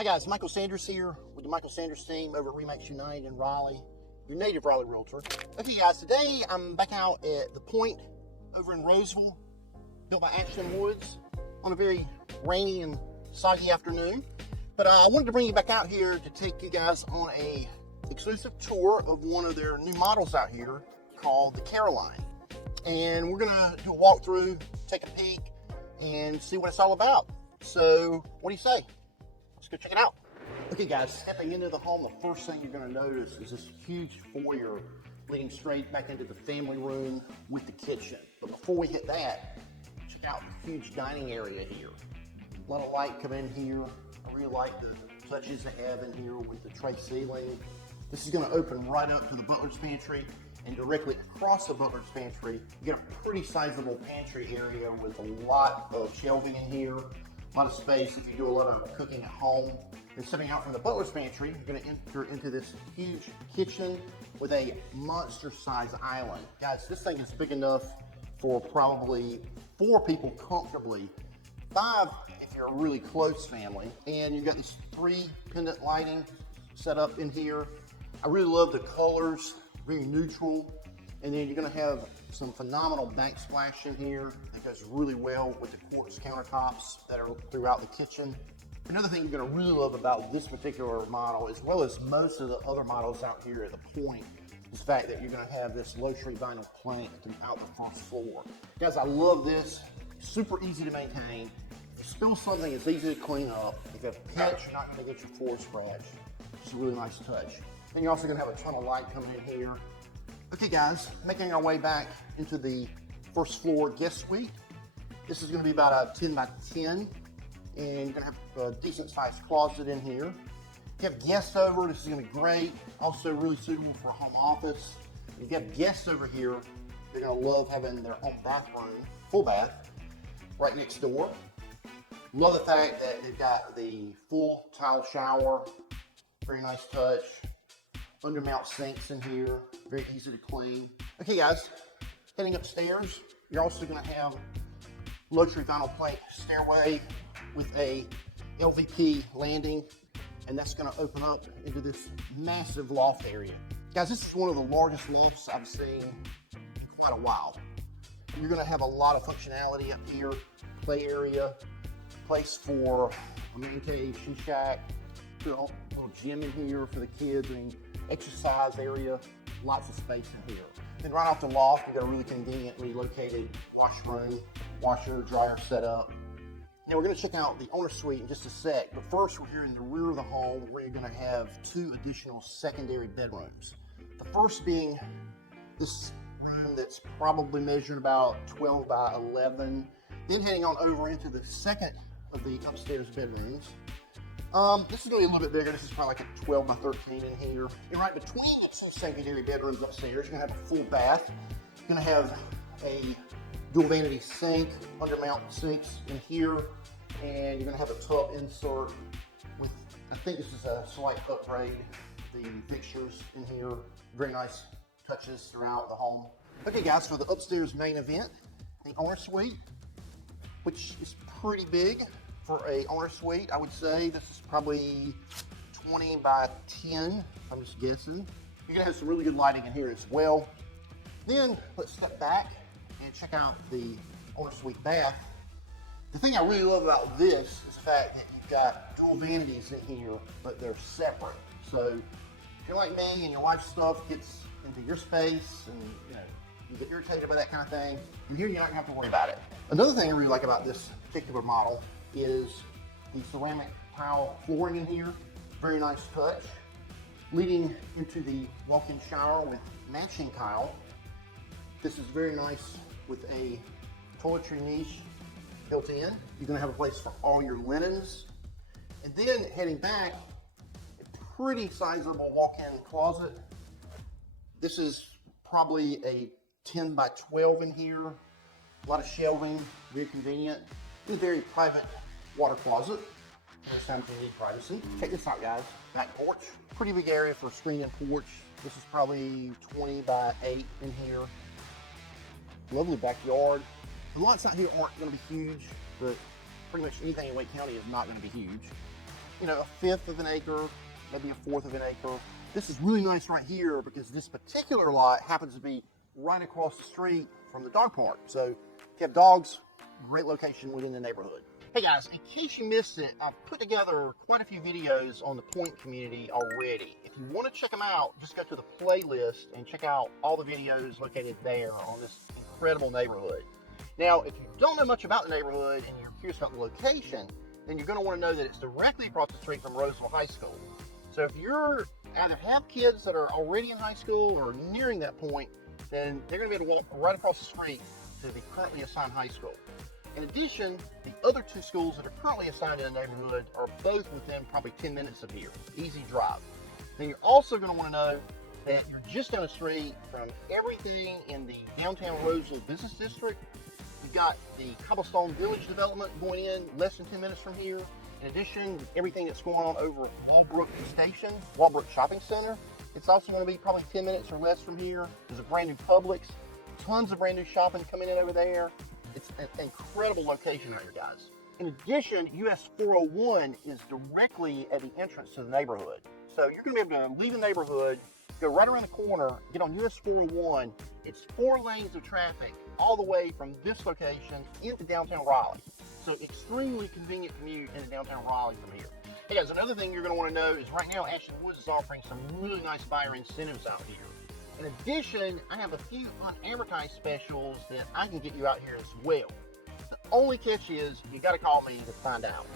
Hi guys, Michael Sanders here with the Michael Sanders team over at Remax United in Raleigh, your native Raleigh Realtor. Okay guys, today I'm back out at the Point over in Rolesville, built by Ashton Woods, on a very rainy and soggy afternoon. But I wanted to bring you back out here to take you guys on a exclusive tour of one of their new models out here called the Caroline. And we're gonna do a walkthrough, take a peek, and see what it's all about. So, what do you say? Let's go check it out. Okay guys, stepping into the home, the first thing you're gonna notice is this huge foyer leading straight back into the family room with the kitchen. But before we hit that, check out the huge dining area here. A lot of light come in here. I really like the touches they have in here with the tray ceiling. This is gonna open right up to the butler's pantry, and directly across the butler's pantry, you get a pretty sizable pantry area with a lot of shelving in here. A lot of space if you do a lot of cooking at home. And stepping out from the butler's pantry, you're gonna enter into this huge kitchen with a monster size island. Guys, this thing is big enough for probably 4 people comfortably, 5 if you're a really close family. And you've got this 3 pendant lighting set up in here. I really love the colors, very neutral. And then you're gonna have some phenomenal backsplash in here that goes really well with the quartz countertops that are throughout the kitchen. Another thing you're gonna really love about this particular model, as well as most of the other models out here at the Point, is the fact that you're gonna have this low-tree vinyl plank throughout the first floor. Guys, I love this. Super easy to maintain. If you spill something, it's easy to clean up. If you have pets, you're not gonna get your floor scratched. It's a really nice touch. Then you're also gonna have a ton of light coming in here. Okay guys, making our way back into the first floor guest suite. This is gonna be about a 10 by 10, and you're gonna have a decent sized closet in here. If you have guests over, this is gonna be great. Also really suitable for a home office. If you have guests over here, they're gonna love having their own bathroom, full bath, right next door. Love the fact that they've got the full tile shower, very nice touch. Undermount sinks in here, very easy to clean. Okay guys, heading upstairs, you're also gonna have luxury vinyl plank stairway with a LVP landing, and that's gonna open up into this massive loft area. Guys, this is one of the largest lofts I've seen in quite a while. You're gonna have a lot of functionality up here, play area, place for a man cave, she shack, little gym in here for the kids, and exercise area, lots of space in here. Then right off the loft, you got a really conveniently located washroom, washer, dryer setup. Now we're gonna check out the owner suite in just a sec, but first we're here in the rear of the home where you're gonna have 2 additional secondary bedrooms. The first being this room that's probably measured about 12 by 11. Then heading on over into the second of the upstairs bedrooms. This is gonna be a little bit bigger. This is probably like a 12 by 13 in here. And right between the 2 secondary bedrooms upstairs, you're gonna have a full bath. You're gonna have a dual vanity sink, undermount sinks in here, and you're gonna have a tub insert with, I think this is a slight upgrade. The fixtures in here, very nice touches throughout the home. Okay guys, for the upstairs main event, the owner suite, which is pretty big. For a owner suite, I would say this is probably 20 by 10, I'm just guessing. You're gonna have some really good lighting in here as well. Then let's step back and check out the owner suite bath. The thing I really love about this is the fact that you've got dual vanities in here, but they're separate. So if you're like me and your wife's stuff gets into your space and you get irritated by that kind of thing, in here you're not gonna have to worry about it. Another thing I really like about this particular model is the ceramic tile flooring in here. Very nice touch. Leading into the walk-in shower with matching tile. This is very nice with a toiletry niche built in. You're gonna have a place for all your linens. And then heading back, a pretty sizable walk-in closet. This is probably a 10 by 12 in here. A lot of shelving, very convenient. A very private water closet. Most times you need privacy. Check this out, guys. Back porch. Pretty big area for a screen and porch. This is probably 20 by 8 in here. Lovely backyard. The lots out here aren't going to be huge, but pretty much anything in Wake County is not going to be huge. you know, a fifth of an acre, maybe a fourth of an acre. This is really nice right here because this particular lot happens to be right across the street from the dog park. So if you have dogs, great location within the neighborhood. Hey guys, in case you missed it, I've put together quite a few videos on the Point community already. If you want to check them out, just go to the playlist and check out all the videos located there on this incredible neighborhood. Now, if you don't know much about the neighborhood and you're curious about the location, then you're going to want to know that it's directly across the street from Rolesville High School. So if you're either have kids that are already in high school or nearing that point, then they're going to be able to walk right across the street to the currently assigned high school. In addition, the other two schools that are currently assigned in the neighborhood are both within probably 10 minutes of here. Easy drive. Then you're also going to want to know that you're just down the street from everything in the downtown Roseville business district. You've got the Cobblestone Village development going in less than 10 minutes from here. In addition, everything that's going on over Wallbrook Station, Wallbrook Shopping Center, it's also going to be probably 10 minutes or less from here. There's a brand new Publix, tons of brand new shopping coming in over there. It's an incredible location right here, guys. In addition, US 401 is directly at the entrance to the neighborhood. So you're going to be able to leave the neighborhood, go right around the corner, get on US 401. It's 4 lanes of traffic all the way from this location into downtown Raleigh. So extremely convenient commute into downtown Raleigh from here. Hey guys, another thing you're going to want to know is right now Ashton Woods is offering some really nice buyer incentives out here. In addition, I have a few unadvertised specials that I can get you out here as well. The only catch is you got to call me to find out.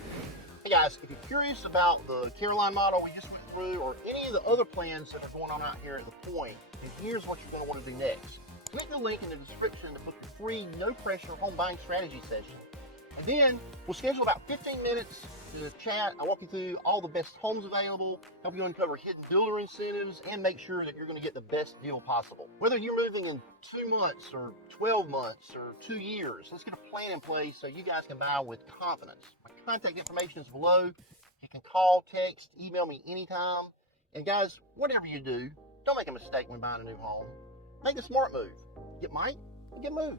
Hey guys, if you're curious about the Caroline model we just went through or any of the other plans that are going on out here at the Point, then here's what you're going to want to do next. Click the link in the description to book your free, no pressure home buying strategy session. And then we'll schedule about 15 minutes to chat. I'll walk you through all the best homes available, help you uncover hidden builder incentives, and make sure that you're going to get the best deal possible. Whether you're moving in 2 months or 12 months or 2 years, let's get a plan in place so you guys can buy with confidence. My contact information is below. You can call, text, email me anytime. And guys, whatever you do, don't make a mistake when buying a new home. Make a smart move. Get Mike and get moved.